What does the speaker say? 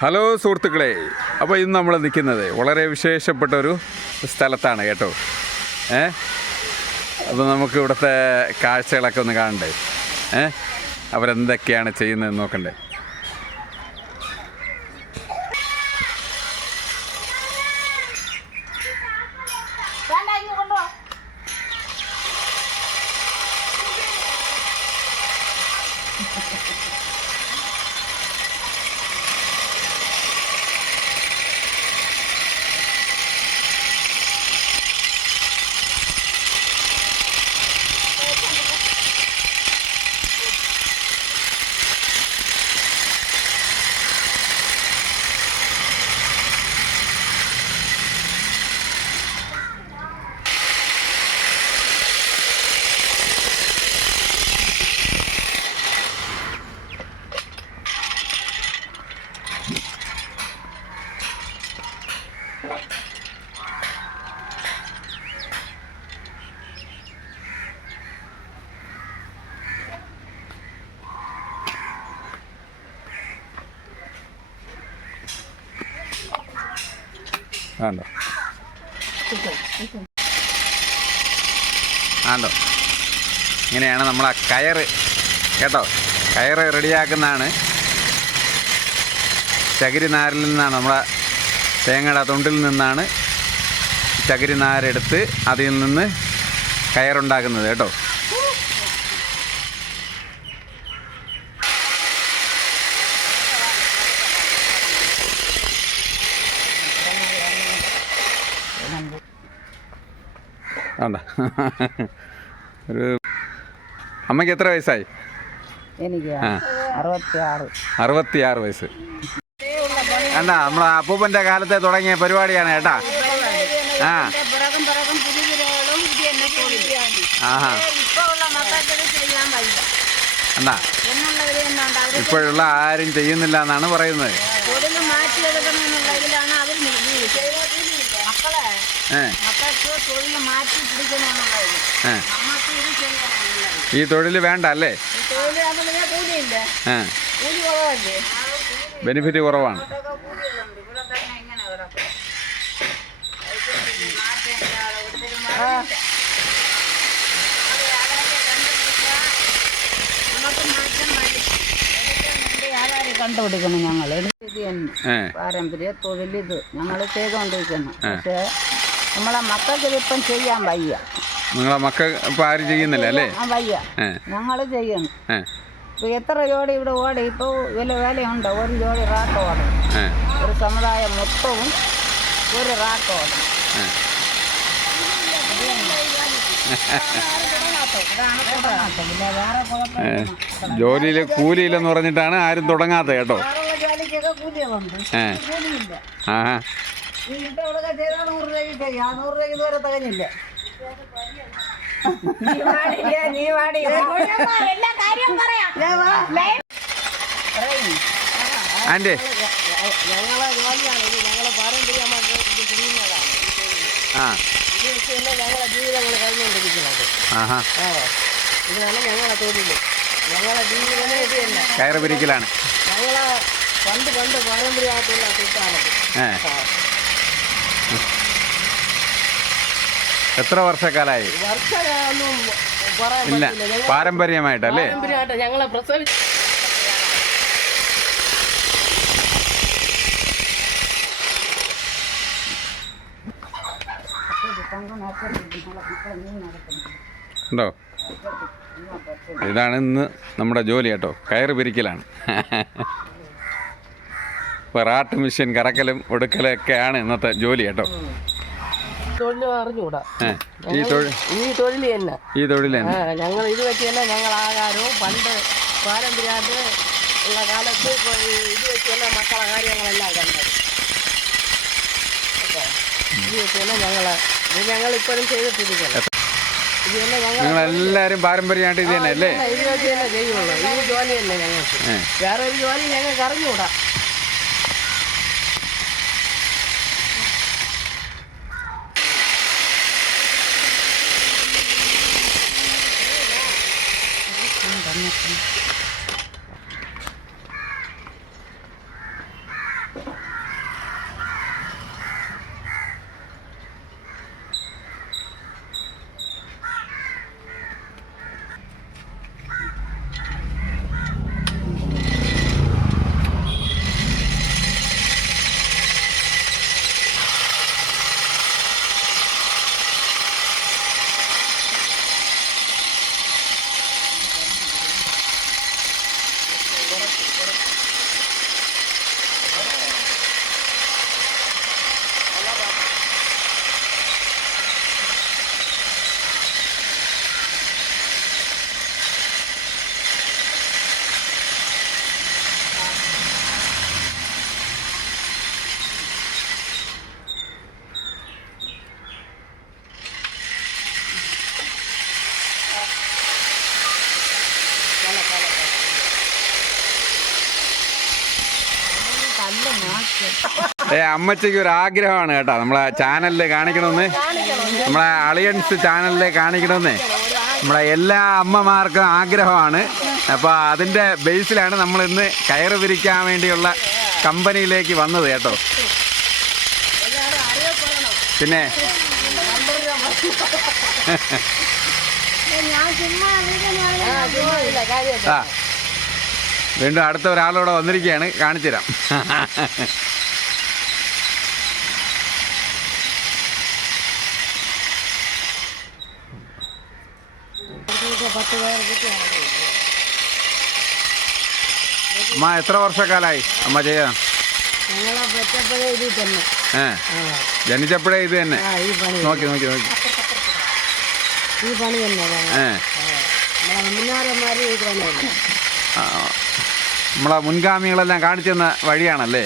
Hello സുഹൃത്തുക്കളെ, അപ്പോൾ ഇന്ന് നമ്മൾ നിൽക്കുന്നത് വളരെ വിശേഷപ്പെട്ട ഒരു സ്ഥലത്താണ് കേട്ടോ. അപ്പോൾ നമുക്ക് ഇവിടുത്തെ കാഴ്ചകളൊക്കെ ഒന്ന് കാണണ്ടേ, അവരെന്തൊക്കെയാണ് ചെയ്യുന്നതെന്ന് നോക്കണ്ടേ. ആണ്ടോ ആണ്ടോ ഇങ്ങനെയാണ് നമ്മളെ കയറ് കേട്ടോ. കയറ് റെഡിയാക്കുന്നതാണ്. ചകിരി നാരിൽ നിന്നാണ്, നമ്മളെ തേങ്ങയുടെ തൊണ്ടിൽ നിന്നാണ് ചകിരി നാരെടുത്ത് അതിൽ നിന്ന് കയറുണ്ടാക്കുന്നത് കേട്ടോ. ആണ്ട ഒരു അമ്മയ്ക്ക് എത്ര വയസ്സായി? എനിക്ക് 66 വയസ്സ്. അണ്ട നമ്മളെ അപ്പൂപ്പൻ്റെ കാലത്തെ തുടങ്ങിയ പരിപാടിയാണ് കേട്ടാ. ആഹാ അണ്ട ഇപ്പോഴുള്ള ആരും ചെയ്യുന്നില്ല എന്നാണ് പറയുന്നത്. ഈ തൊഴിൽ വേണ്ട അല്ലേ? ബെനിഫിറ്റ് കുറവാണ്. കണ്ടുപിടിക്കണം. ഞങ്ങൾ പാരമ്പര്യ തൊഴിലിത് ഞങ്ങൾ ചെയ്തുകൊണ്ടിരിക്കുന്നു. പക്ഷേ നമ്മളെ മക്കൾക്ക് ഇതിപ്പം ചെയ്യാൻ വയ്യ. നിങ്ങളെ മക്കൾ ഇപ്പം ആരും ചെയ്യുന്നില്ല അല്ലേ? വയ്യ, ഞങ്ങൾ ചെയ്യണം. ഇപ്പം എത്ര ജോഡി ഇവിടെ ഓടി, ഇപ്പോൾ വിലയുണ്ട്. ഒരു ജോഡി റാക്ക് ഓടും, ഒരു സമുദായം മൊത്തവും ഒരു റാക്ക് ഓടും. ജോലിയിൽ കൂലിയില്ലെന്ന് പറഞ്ഞിട്ടാണ് ആരും തുടങ്ങാത്തത് കേട്ടോ. ആഹാ ആൻറ്റി ഞങ്ങളെ ജീവിതങ്ങൾ കഴിഞ്ഞുകൊണ്ടിരിക്കുന്നത്. ഇതിനാണ് ഞങ്ങളെ തൊഴിൽ. ഞങ്ങളെ ജീവിതമേ ഇത് തന്നെ, കയറ് പിരിക്കലാണ്. ഞങ്ങളെ പണ്ട് പാരമ്പര്യമായിട്ടുള്ള കൂട്ടാണത്. എത്ര വർഷക്കാലായി? വർഷമൊന്നും പറയാൻ ഇല്ല, പറ്റില്ല. പാരമ്പര്യമായിട്ടല്ലേ? പാരമ്പര്യമായിട്ട് ഞങ്ങളെ പ്രസവിച്ച് ഉണ്ടോ? ഇതാണ് ഇന്ന് നമ്മുടെ ജോലി കേട്ടോ, കയറ് പിരിക്കലാണ്. ഇപ്പോൾ റാട്ട് മെഷീൻ കറക്കലും ഒടുക്കലൊക്കെയാണ് ഇന്നത്തെ ജോലി കേട്ടോ. തൊഴിൽ അറിഞ്ഞുകൂടാ. ഈ തൊഴിൽ തന്നെ ഞങ്ങൾ ഇത് വെച്ച് തന്നെ ഞങ്ങൾ ആകാരവും പണ്ട് പാരമ്പര്യമായിട്ട് ഉള്ള കാലത്ത് ഇത് വെച്ച് തന്നെ മക്കളെ കാര്യങ്ങളെല്ലാം കണ്ടത്. ഇത് വെച്ച് തന്നെ ഞങ്ങളിപ്പോഴും ചെയ്തിട്ടിരിക്കണം. നിങ്ങളെല്ലാവരും പാരമ്പര്യമായിട്ട് ഇത് തന്നെ അല്ലേ? ഇത് വെച്ച് തന്നെ ചെയ്യുള്ളൂ. ഈ ജോലി തന്നെ ഞങ്ങൾക്ക്. വേറെ ഒരു ജോലി ഞങ്ങൾക്ക് അറിഞ്ഞുകൂടാ. അമ്മച്ചിക്ക് ഒരു ആഗ്രഹമാണ് കേട്ടോ, നമ്മളെ ചാനലിൽ കാണിക്കണമെന്ന്, നമ്മളെ അളിയൻസ് ചാനലിൽ കാണിക്കണമെന്ന് നമ്മളെ എല്ലാ അമ്മമാർക്കും ആഗ്രഹമാണ്. അപ്പോൾ അതിൻ്റെ ബേസിലാണ് നമ്മൾ ഇന്ന് കയറ് വിരിക്കാൻ വേണ്ടിയുള്ള കമ്പനിയിലേക്ക് വന്നത് കേട്ടോ. പിന്നെ ആ വീണ്ടും അടുത്ത ഒരാളോടെ വന്നിരിക്കുകയാണ്, കാണിച്ചു തരാം. അമ്മ എത്ര വർഷക്കാലായി അമ്മ ചെയ്യാം? ജനിച്ചപ്പോഴേ ഇത് തന്നെ. നോക്കി നോക്കി നോക്കി ഈ പണി തന്നെ. നമ്മളെ മുൻഗാമികളെല്ലാം കാണിച്ചു തന്ന വഴിയാണല്ലേ?